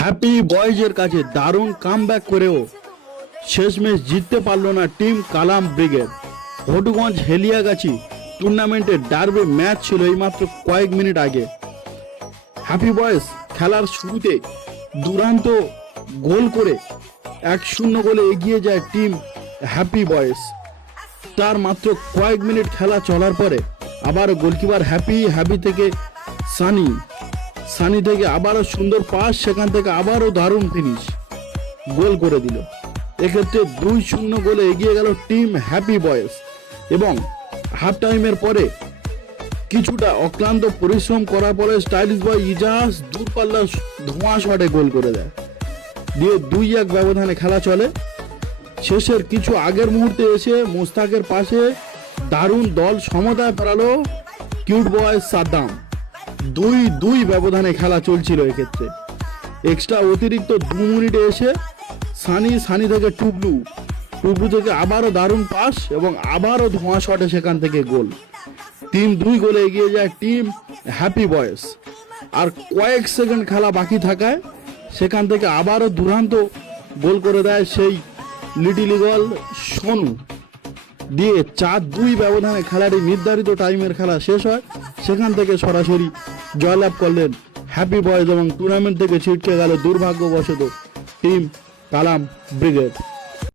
Happy বয়েজের কাছে দারুণ comeback করেও শেষমেশ জিততে পারল না টিম কালাম ব্রিগেড। হটুগঞ্জ হেলিয়াগাছি টুর্নামেন্টের ডার্বি ম্যাচ ছিল এইমাত্র কয়েক মিনিট আগে। হ্যাপি বয়েজ খেলার শুরুতে দুরান্ত গোল করে 1-0 গোলে এগিয়ে যায় টিম হ্যাপি বয়েজ। তার মাত্র কয়েক মিনিট খেলা চলার পরে আবার গোলকিপার হ্যাপি থেকে সানি থেকে আবারও সুন্দর পাস, সেখান থেকে আবারও দারুণ ফিনিশ, গোল করে দিল। এক্ষেত্রে 2-0 গোলে এগিয়ে গেল টিম হ্যাপি বয়েজ এবং হাফ টাইমের পরে কিছুটা অক্লান্ত পরিশ্রম করার পরে স্টাইলিশ বয় ইজাজ দূরপাল্লা ধোঁয়া শটে গোল করে দেয়, দিয়ে 2-1 ব্যবধানে খেলা চলে। শেষের কিছু আগের মুহূর্তে এসে মোস্তাকের পাশে দারুণ দল সমতায় ফেরালো কিউট বয় সাদ্দাম। 2-2 ব্যবধানে খেলা চলছিল। এক্ষেত্রে এক্সট্রা অতিরিক্ত 2 মিনিটে এসে সানি থেকে টুবলু থেকে আবারও দারুণ পাস এবং আবারও ধোঁয়া শটে সেখান থেকে গোল। 3-2 গোলে এগিয়ে যায় টিম হ্যাপি বয়েজ। আর কয়েক সেকেন্ড খেলা বাকি থাকায় সেখান থেকে আবারও দুরান্ত গোল করে দেয় সেই লিটিল ইগল সোনু, দিয়ে 4-2 ব্যবধানে খেলাটি নির্ধারিত টাইমের খেলা শেষ হয়। সেখান থেকে সরাসরি জয়লাভ করলেন হ্যাপি বয়েজ এবং টুর্নামেন্ট থেকে ছিটকে গেল দুর্ভাগ্যবশত টিম কালাম ব্রিগেড।